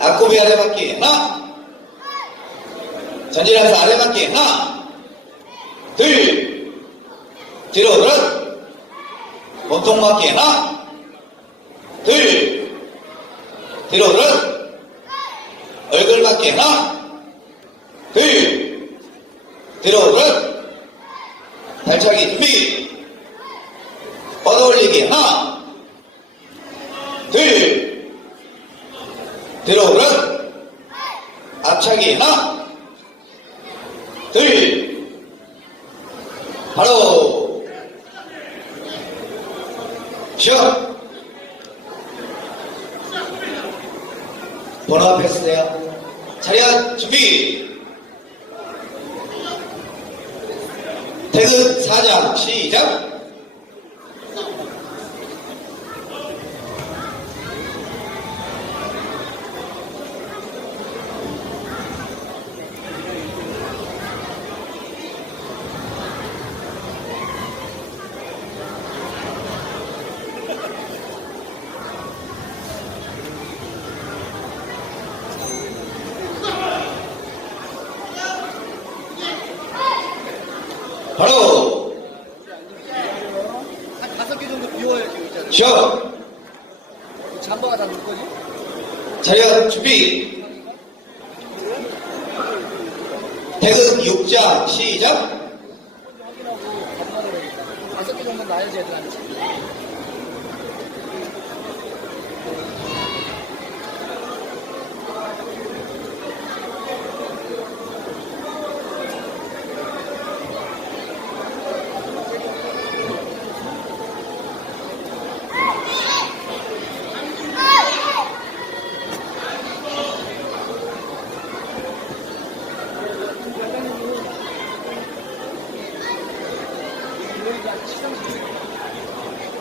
앞구비 아래바퀴 하나. 전진해서 아래바퀴 하나. 둘. 뒤로 들어 몸통바퀴 하나. 둘. 뒤로 들어 얼굴바퀴 하나. 둘. 뒤로 들어 발차기 준비. 뻗어올리기 하나 뒤로 들어 앞차기 하나 둘 바로 쉬어 번호 앞에 쓰세요. 자리야 준비. 태극 사장 시작 바로 한 다섯 개 정도 쉬어 잠바가 다 넣을 거지? 자리야 준비 태극 육장 시작 확인하고 감사를 해야겠다. 다섯 개 정도 놔야지 애들한테.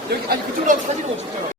여기 아니 그쪽으로 사진 못 찍잖아.